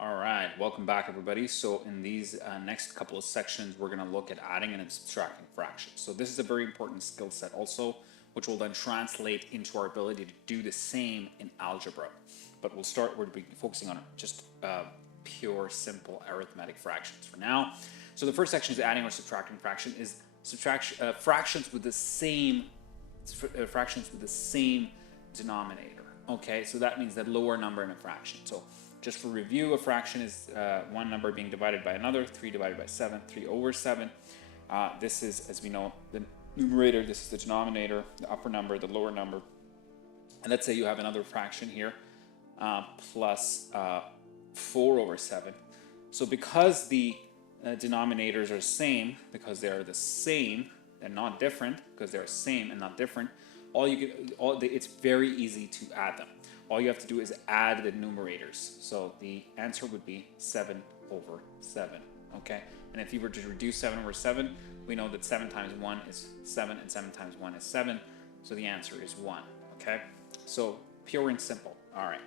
All right, welcome back everybody. So in these next couple of sections, we're going to look at adding and subtracting fractions. So this is a very important skill set also, which will then translate into our ability to do the same in algebra. But we're be focusing on just pure, simple arithmetic fractions for now. So the first section is adding or subtracting fraction is fractions with the same denominator. Okay, so that means that lower number in a fraction. So just for review, a fraction is one number being divided by another, 3 divided by 7, 3 over 7. This is, as we know, the numerator, this is the denominator, the upper number, the lower number. And let's say you have another fraction here, plus 4 over 7. So because the denominators are the same, because they are the same and not different, because they're same and not different, it's very easy to add them. All you have to do is add the numerators. So the answer would be 7 over 7, okay? And if you were to reduce 7 over 7, we know that 7 times 1 is 7 and 7 times 1 is 7. So the answer is 1, okay? So pure and simple, all right.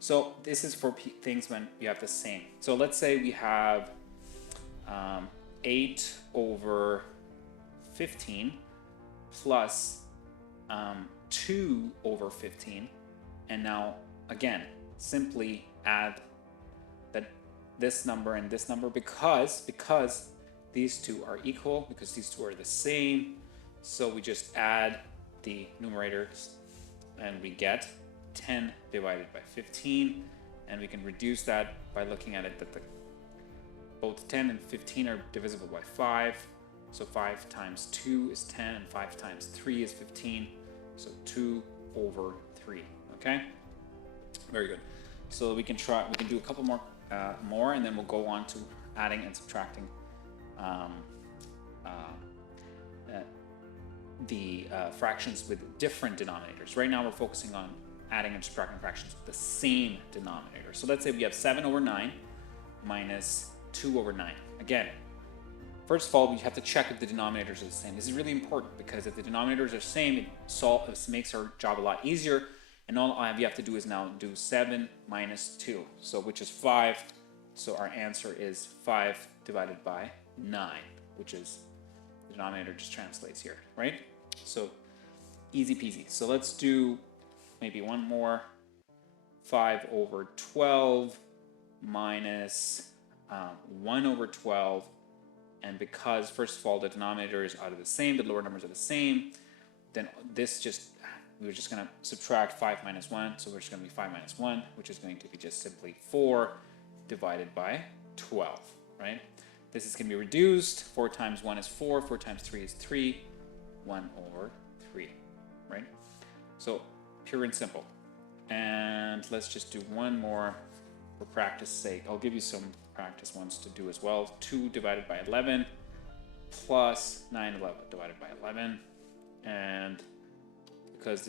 So this is for things when you have the same. So let's say we have 8 over 15 plus 2 over 15. And now, again, simply add this number and this number because these two are equal, because these two are the same. So we just add the numerators and we get 10 divided by 15. And we can reduce that by looking at it that both 10 and 15 are divisible by 5. So 5 times 2 is 10 and 5 times 3 is 15. So 2 over 3. Okay, very good. So we can do a couple more, and then we'll go on to adding and subtracting the fractions with different denominators. Right now we're focusing on adding and subtracting fractions with the same denominator. So let's say we have 7 over 9 minus 2 over 9. Again, first of all, we have to check if the denominators are the same. This is really important because if the denominators are the same, it makes our job a lot easier. And all you have to do is now do 7 minus 2, so which is 5. So our answer is 5 divided by 9, which is the denominator just translates here, right? So easy peasy. So let's do maybe one more. 5 over 12 minus 1 over 12. And because, first of all, the denominators are the same, the lower numbers are the same, then we're just going to subtract 5 minus 1, so we're just going to be 5 minus 1, which is going to be just simply 4 divided by 12, right? This is going to be reduced. 4 times 1 is 4, 4 times 3 is 3, 1 over 3, right? So pure and simple. And let's just do one more for practice sake. I'll give you some practice ones to do as well. 2 divided by 11 plus 9 divided by 11, and because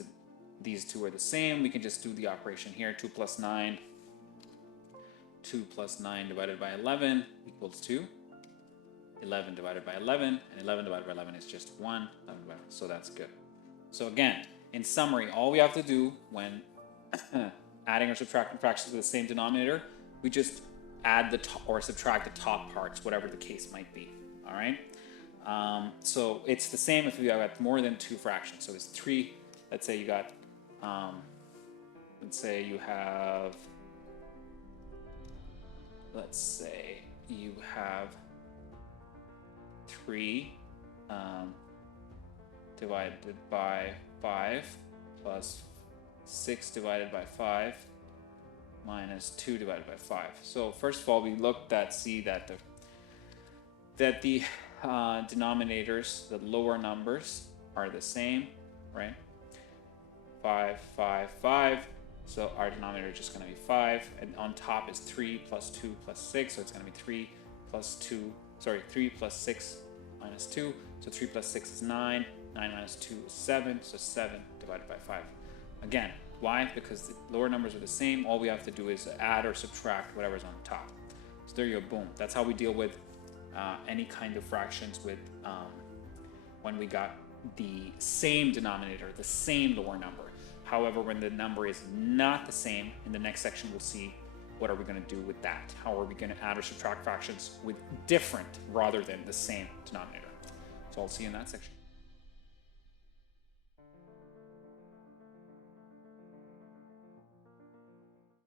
these two are the same, we can just do the operation here. 2 plus 9 divided by 11 equals 2. 11 divided by 11, and 11 divided by 11 is just 1. So that's good. So again, in summary, all we have to do when adding or subtracting fractions with the same denominator, we just add or subtract the top parts, whatever the case might be. All right. So it's the same if we have more than 2 fractions. So it's 3. Let's say you got, let's say you have 3 divided by 5 plus 6 divided by 5 minus 2 divided by 5. So first of all, we looked at, see that the denominators, the lower numbers, are the same, right? 5, 5, 5. So our denominator is just going to be 5, and on top is 3 plus 2 plus 6. So it's going to be 3 plus 6 minus 2. So 3 plus 6 is 9. 9 minus 2 is 7. So 7 divided by 5. Again, why? Because the lower numbers are the same. All we have to do is add or subtract whatever's on top. So there you go, boom. That's how we deal with any kind of fractions with when we got the same denominator, the same lower number. However, when the number is not the same, in the next section we'll see what are we going to do with that? How are we going to add or subtract fractions with different rather than the same denominator? So I'll see you in that section.